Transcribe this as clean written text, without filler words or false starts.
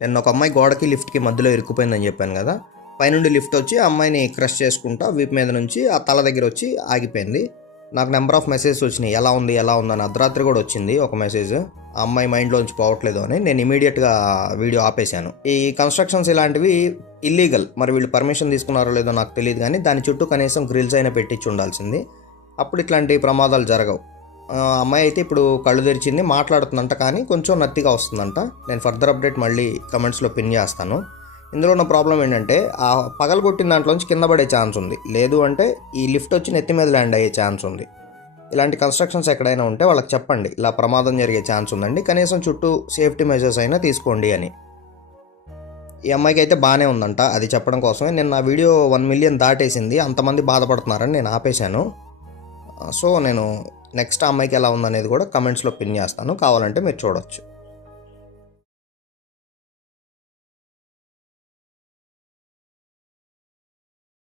నిన్న ఒక అమ్మాయి గోడకి లిఫ్ట్కి మధ్యలో ఇరుక్కుపోయిందని చెప్పాను కదా. పైనుండి లిఫ్ట్ వచ్చి ఆ అమ్మాయిని క్రష్ చేసుకుంటా వీపు మీద నుంచి ఆ తల దగ్గర వచ్చి ఆగిపోయింది. నాకు నెంబర్ ఆఫ్ మెసేజెస్ వచ్చినాయి, ఎలా ఉంది అని. అర్ధరాత్రి కూడా వచ్చింది ఒక మెసేజ్, ఆ అమ్మాయి మైండ్లోంచి పోవట్లేదు అని. నేను ఇమీడియట్గా వీడియో ఆపేశాను. ఈ కన్స్ట్రక్షన్స్ ఇలాంటివి ఇల్లీగల్, మరి వీళ్ళు పర్మిషన్ తీసుకున్నారో లేదో నాకు తెలియదు, కానీ దాని చుట్టూ కనీసం గ్రిల్స్ అయినా పెట్టించి ఉండాల్సింది, అప్పుడు ఇట్లాంటి ప్రమాదాలు జరగవు. అమ్మాయి అయితే ఇప్పుడు కళ్ళు తెరిచింది, మాట్లాడుతుందంట, కానీ కొంచెం నత్తిగా వస్తుందంట. నేను ఫర్దర్ అప్డేట్ మళ్ళీ కమెంట్స్లో పిన్ చేస్తాను. ఇందులో ఉన్న ప్రాబ్లం ఏంటంటే ఆ పగలగొట్టిన దాంట్లోంచి కింద పడే ఛాన్స్ ఉంది, లేదు అంటే ఈ లిఫ్ట్ వచ్చి నెత్తి మీద ల్యాండ్ అయ్యే ఛాన్స్ ఉంది. ఇలాంటి కన్స్ట్రక్షన్స్ ఎక్కడైనా ఉంటే వాళ్ళకి చెప్పండి, ఇలా ప్రమాదం జరిగే ఛాన్స్ ఉందండి, కనీసం చుట్టూ సేఫ్టీ మెజర్స్ అయినా తీసుకోండి అని. ఈ అమ్మాయికి అయితే బాగానే ఉందంట, అది చెప్పడం కోసమే నేను నా వీడియో 1 మిలియన్ దాటేసింది, అంతమంది బాధపడుతున్నారని నేను ఆపేశాను. సో నేను నెక్స్ట్ అమ్మాయికి ఎలా ఉందనేది కూడా కమెంట్స్లో పిన్ చేస్తాను, కావాలంటే మీరు చూడొచ్చు.